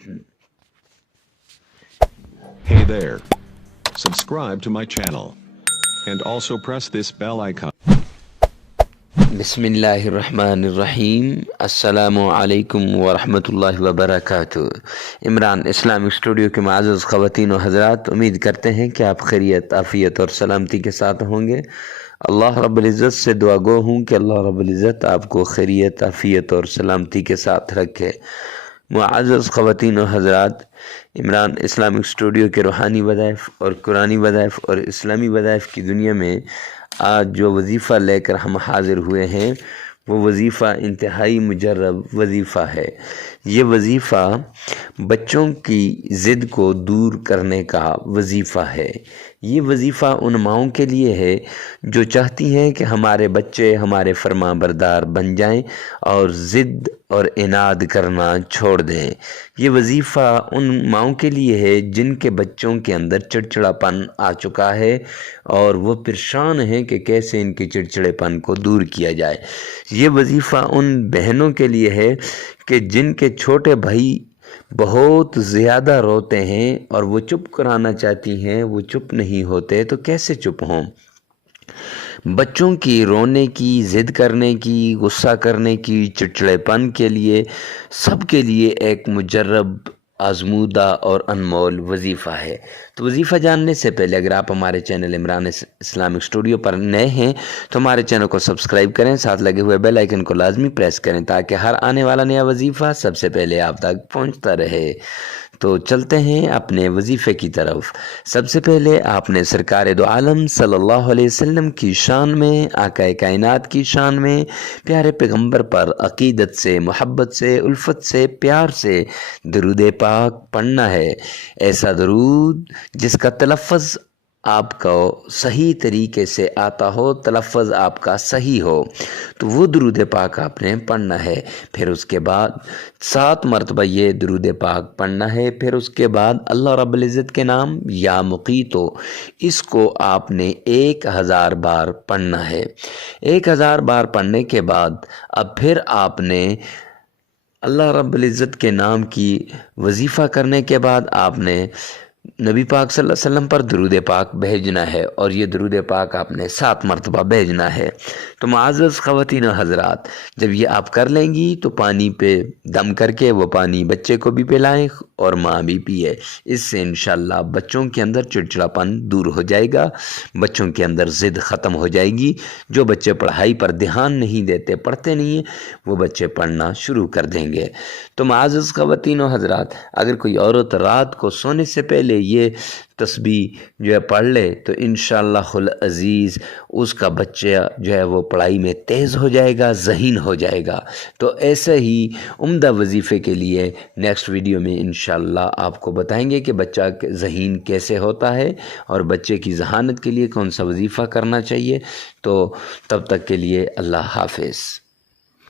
Hey there. Subscribe to my channel. And also press this bell icon. बिस्मिल्लाहिर्रहमानिर्रहीम अस्सलामु अलैकुम वरहमतुल्लाहि वबरकातु। इमरान इस्लामिक स्टूडियो के मुअज़्ज़ज़ ख़वातीन व हज़रात, उम्मीद करते हैं कि आप खैरियत, आफ़ियत और सलामती के साथ होंगे। अल्लाह रब्बुल इज़्ज़त से दुआ गो हूँ कि अल्लाह रब्बुल इज़्ज़त आपको खैरियत, आफ़ियत और सलामती के साथ रखे। मुअज़्ज़ज़ ख़वातीन व हज़रात, इमरान इस्लामिक स्टूडियो के रूहानी वज़ाइफ़ और कुरानी वज़ाइफ़ और इस्लामी वज़ाइफ़ की दुनिया में आज जो वजीफ़ा लेकर हम हाज़िर हुए हैं वो वजीफ़ा इंतहाई मुजर्रब वजीफ़ा है। ये वजीफ़ा बच्चों की ज़िद को दूर करने का वजीफ़ा है। ये वजीफ़ा उन माओं के लिए है जो चाहती हैं कि हमारे बच्चे हमारे फरमाबरदार बन जाएं और ज़िद और इनाद करना छोड़ दें। ये वजीफ़ा उन माओं के लिए है जिनके बच्चों के अंदर चिड़चिड़ापन आ चुका है और वो परेशान हैं कि कैसे इनके चिड़चिड़ेपन को दूर किया जाए। ये वजीफ़ा उन बहनों के लिए है कि जिनके छोटे भाई बहुत ज़्यादा रोते हैं और वो चुप कराना चाहती हैं, वो चुप नहीं होते, तो कैसे चुप हों। बच्चों की रोने की, ज़िद करने की, गुस्सा करने की, चिड़चिड़ेपन के लिए, सब के लिए एक मुजर्रब, आज़मूदा और अनमोल वजीफ़ा है। तो वजीफ़ा जानने से पहले अगर आप हमारे चैनल इमरान इस्लामिक स्टूडियो पर नए हैं तो हमारे चैनल को सब्सक्राइब करें, साथ लगे हुए बेल आइकन को लाजमी प्रेस करें ताकि हर आने वाला नया वजीफ़ा सबसे पहले आप तक पहुंचता रहे। तो चलते हैं अपने वजीफ़े की तरफ। सबसे पहले आपने सरकार दो आलम सल्लल्लाहु अलैहि वसल्लम की शान में, आका कायनात की शान में, प्यारे पैगंबर पर अक़ीदत से, मोहब्बत से, उल्फत से, प्यार से दरूद पाक पढ़ना है। ऐसा दरूद जिसका तलफ़्फ़ुज़ आपको सही तरीके से आता हो, तलफ़्फ़ुज़ आपका सही हो, तो वो दरूद पाक आपने पढ़ना है। फिर उसके बाद 7 मरतबा ये दरूद पाक पढ़ना है। फिर उसके बाद अल्लाह रब्बुल इज़्ज़त के नाम या मुक़ीतो, इसको आपने 1000 बार पढ़ना है। 1000 बार पढ़ने के बाद अब फिर आपने अल्लाह रब्बुल इज़्ज़त के नाम की वजीफ़ा करने के बाद आपने नबी पाक सल्लल्लाहु अलैहि वसल्लम पर दरूद पाक भेजना है और ये दरूद पाक आपने 7 मरतबा भेजना है। तो मुअज़्ज़ज़ ख़वातीन हज़रात, जब ये आप कर लेंगी तो पानी पे दम करके वो पानी बच्चे को भी पिलाएं और माँ भी पिए। इससे इंशाअल्लाह बच्चों के अंदर चिड़चिड़ापन दूर हो जाएगा, बच्चों के अंदर ज़िद ख़त्म हो जाएगी। जो बच्चे पढ़ाई पर ध्यान नहीं देते, पढ़ते नहीं हैं, वो बच्चे पढ़ना शुरू कर देंगे। तो मुअज़्ज़ज़ ख़वातीन हज़रात, अगर कोई औरत रात को सोने से पहले ये तस्बीह जो है पढ़ ले तो इंशाअल्लाहुल अज़ीज़ उसका बच्चा जो है वो पढ़ाई में तेज़ हो जाएगा, ज़हीन हो जाएगा। तो ऐसे ही उम्दा वजीफ़े के लिए नेक्स्ट वीडियो में इंशाअल्लाह आपको बताएंगे कि बच्चा ज़हीन कैसे होता है और बच्चे की ज़हानत के लिए कौन सा वजीफ़ा करना चाहिए। तो तब तक के लिए अल्लाह हाफ़िज़।